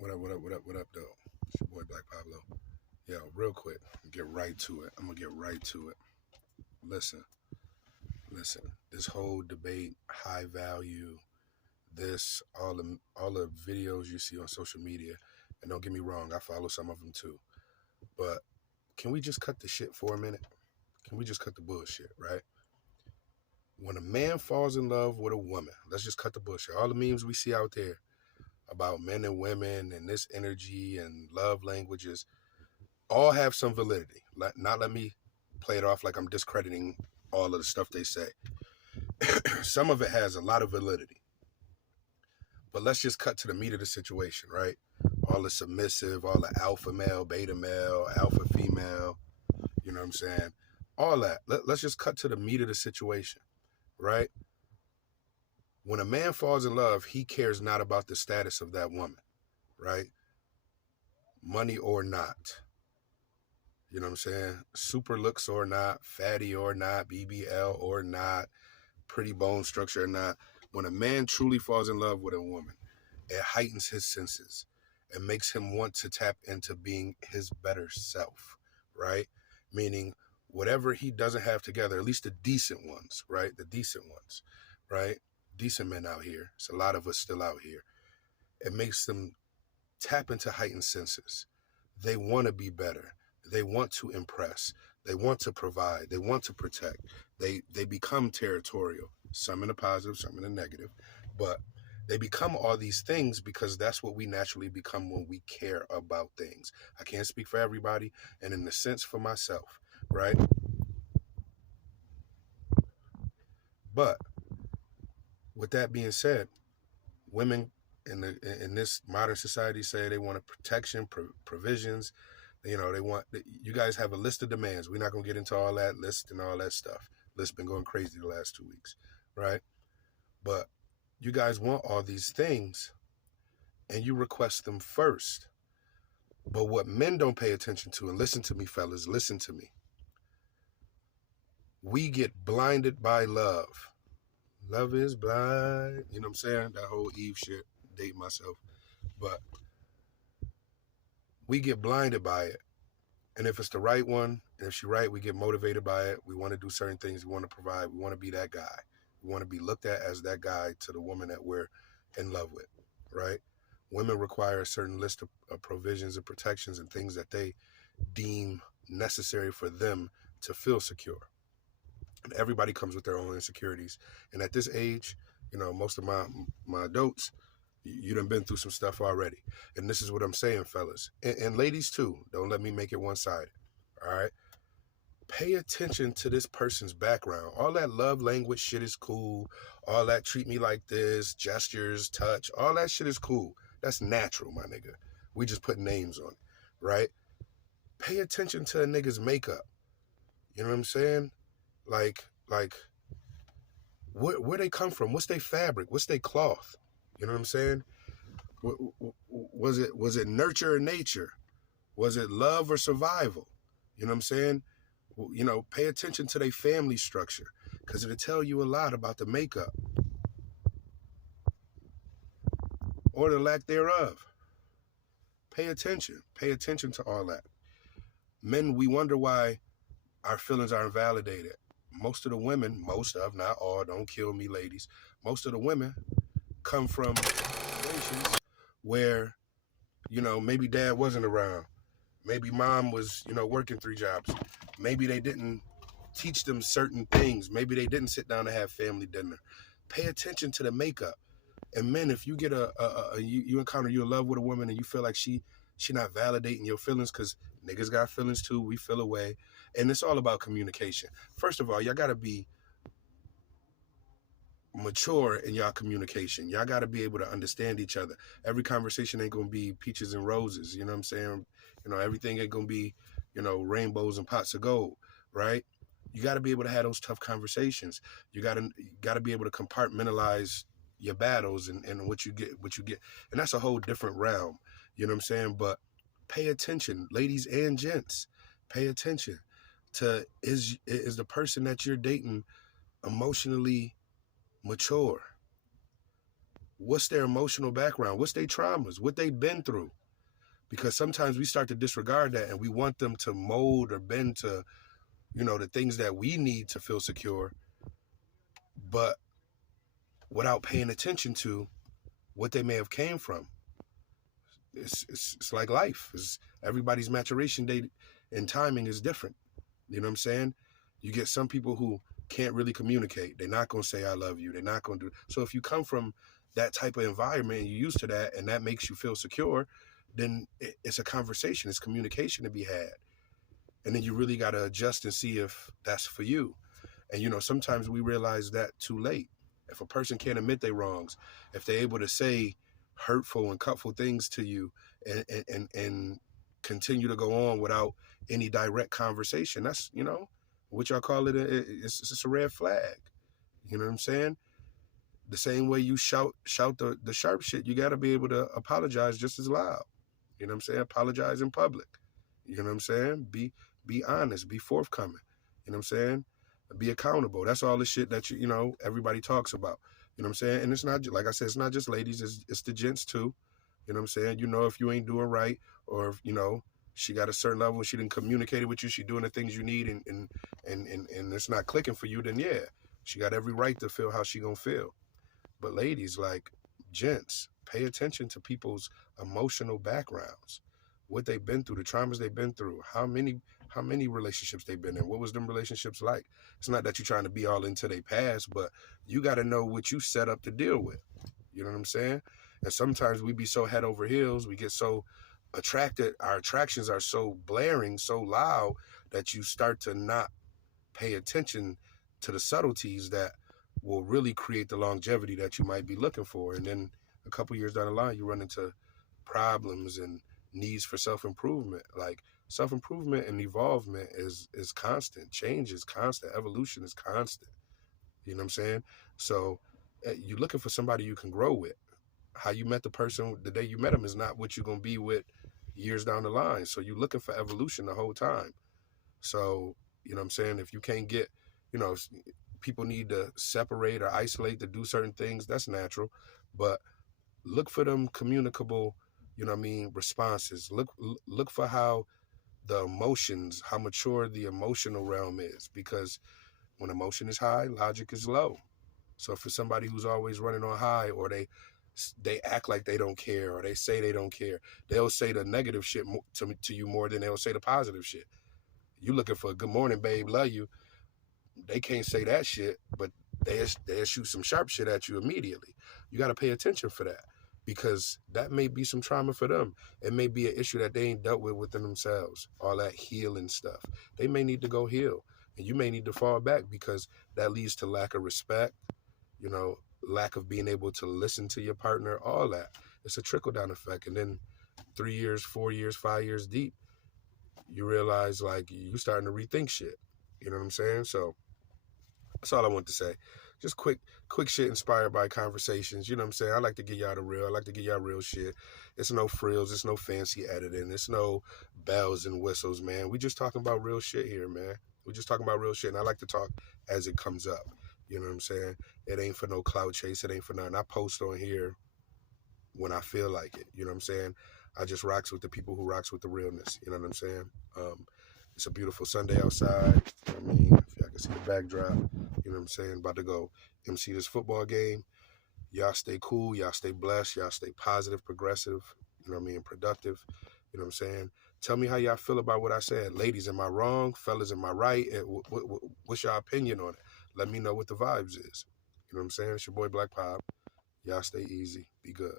What up, what up, what up, what up, though? It's your boy Black Pablo. Yo, real quick, get right to it. I'm gonna get right to it. Listen, listen. This whole debate, high value, this, all the videos you see on social media, and don't get me wrong, I follow some of them too. But can we just cut the shit for a minute? Can we just cut the bullshit, right? When a man falls in love with a woman, let's just cut the bullshit. All the memes we see out there about men and women and this energy and love languages all have some validity. Not let me play it off like I'm discrediting all of the stuff they say. Some of it has a lot of validity. But let's just cut to the meat of the situation, right? All the submissive, all the alpha male, beta male, alpha female, you know what I'm saying? All that. Let's just cut to the meat of the situation, right? When a man falls in love, he cares not about the status of that woman, right? Money or not. You know what I'm saying? Super looks or not, fatty or not, BBL or not, pretty bone structure or not. When a man truly falls in love with a woman, it heightens his senses. It makes him want to tap into being his better self, right? Meaning whatever he doesn't have together, at least the decent ones, right? The decent ones, right? Decent men out here. It's a lot of us still out here. It makes them tap into heightened senses. They want to be better. They want to impress. They want to provide. They want to protect. They become territorial, some in the positive, some in the negative. But they become all these things because that's what we naturally become when we care about things. I can't speak for everybody, and in the sense for myself, right? But with that being said, women in this modern society say they want a protection, provisions. You know, they want, you guys have a list of demands. We're not going to get into all that list and all that stuff. List been going crazy the last 2 weeks, right? But you guys want all these things and you request them first. But what men don't pay attention to, and listen to me, fellas, listen to me. We get blinded by love. Love is blind. You know what I'm saying? That whole Eve shit, date myself. But we get blinded by it. And if it's the right one, and if she's right, we get motivated by it. We want to do certain things. We want to provide. We want to be that guy. We want to be looked at as that guy to the woman that we're in love with, right? Women require a certain list of provisions and protections and things that they deem necessary for them to feel secure. And everybody comes with their own insecurities. And at this age, you know, most of my adults, you done been through some stuff already. And this is what I'm saying, fellas. And ladies too. Don't let me make it one-sided. All right? Pay attention to this person's background. All that love language shit is cool. All that treat me like this, gestures, touch, all that shit is cool. That's natural, my nigga. We just put names on it, right? Pay attention to a nigga's makeup. You know what I'm saying? Like, where they come from? What's their fabric? What's their cloth? You know what I'm saying? Was it nurture or nature? Was it love or survival? You know what I'm saying? You know, pay attention to their family structure because it'll tell you a lot about the makeup or the lack thereof. Pay attention. Pay attention to all that. Men, we wonder why our feelings are invalidated. Most of the women, not all, don't kill me, ladies. Most of the women come from situations where, you know, maybe dad wasn't around. Maybe mom was, you know, working 3 jobs. Maybe they didn't teach them certain things. Maybe they didn't sit down and have family dinner. Pay attention to the makeup. And men, if you get you encounter you in love with a woman and you feel like she not validating your feelings, because niggas got feelings too, we feel away. And it's all about communication. First of all, y'all got to be mature in y'all communication. Y'all got to be able to understand each other. Every conversation ain't going to be peaches and roses. You know what I'm saying? You know, everything ain't going to be, you know, rainbows and pots of gold, right? You got to be able to have those tough conversations. You got to be able to compartmentalize your battles and what you get. And that's a whole different realm. You know what I'm saying? But pay attention, ladies and gents. Pay attention to is the person that you're dating emotionally mature? What's their emotional background? What's their traumas? What they've been through? Because sometimes we start to disregard that and we want them to mold or bend to, the things that we need to feel secure, but without paying attention to what they may have came from. It's like life. Everybody's maturation date and timing is different. You know what I'm saying? You get some people who can't really communicate. They're not going to say I love you. They're not going to do. So if you come from that type of environment and you're used to that and that makes you feel secure, then it's a conversation. It's communication to be had. And then you really got to adjust and see if that's for you. And, sometimes we realize that too late. If a person can't admit their wrongs, if they're able to say hurtful and cutful things to you and continue to go on without any direct conversation, that's, what y'all call it, it's a red flag. You know what I'm saying? The same way you shout the sharp shit, you got to be able to apologize just as loud. You know what I'm saying? Apologize in public. You know what I'm saying? Be honest, be forthcoming. You know what I'm saying? Be accountable. That's all the shit that everybody talks about. You know what I'm saying? And it's not, like I said, it's not just ladies, it's the gents too. You know what I'm saying? If you ain't doing right, or if, she got a certain level and she didn't communicate it with you, she doing the things you need and it's not clicking for you, then yeah, she got every right to feel how she gonna feel. But ladies, like gents, pay attention to people's emotional backgrounds, what they've been through, the traumas they've been through, how many relationships they've been in, what was them relationships like. It's not that you're trying to be all into their past, but you got to know what you set up to deal with. You know what I'm saying? And sometimes we be so head over heels, we get so attracted, our attractions are so blaring, so loud, that you start to not pay attention to the subtleties that will really create the longevity that you might be looking for. And then a couple years down the line, you run into problems and needs for self-improvement. Like, self-improvement and evolvement is constant. Change is constant. Evolution is constant. You know what I'm saying? So you're looking for somebody you can grow with. How you met the person the day you met them is not what you're going to be with years down the line. So you're looking for evolution the whole time. So, you know what I'm saying? If you can't get, people need to separate or isolate to do certain things, that's natural. But look for them communicable, responses. Look for how the emotions, how mature the emotional realm is. Because when emotion is high, logic is low. So for somebody who's always running on high, or they act like they don't care, or they say they don't care, they'll say the negative shit to you more than they'll say the positive shit. You looking for a good morning, babe, love you. They can't say that shit, but they'll shoot some sharp shit at you immediately. You got to pay attention for that, because that may be some trauma for them. It may be an issue that they ain't dealt with within themselves, all that healing stuff. They may need to go heal, and you may need to fall back, because that leads to lack of respect, lack of being able to listen to your partner, all that. It's a trickle-down effect. And then 3 years, 4 years, 5 years deep, you realize, like, you starting to rethink shit. You know what I'm saying? So that's all I want to say. Just quick shit inspired by conversations. You know what I'm saying? I like to give y'all the real. I like to give y'all real shit. It's no frills. It's no fancy editing. It's no bells and whistles, man. We just talking about real shit here, man. We just talking about real shit. And I like to talk as it comes up. You know what I'm saying? It ain't for no clout chase. It ain't for nothing. I post on here when I feel like it. You know what I'm saying? I just rocks with the people who rocks with the realness. You know what I'm saying? It's a beautiful Sunday outside. You know what I mean? If y'all can see the backdrop, you know what I'm saying? About to go MC this football game. Y'all stay cool. Y'all stay blessed. Y'all stay positive, progressive, you know what I mean? Productive. You know what I'm saying? Tell me how y'all feel about what I said. Ladies, am I wrong? Fellas, am I right? What's your opinion on it? Let me know what the vibes is. You know what I'm saying? It's your boy Black Pop. Y'all stay easy. Be good.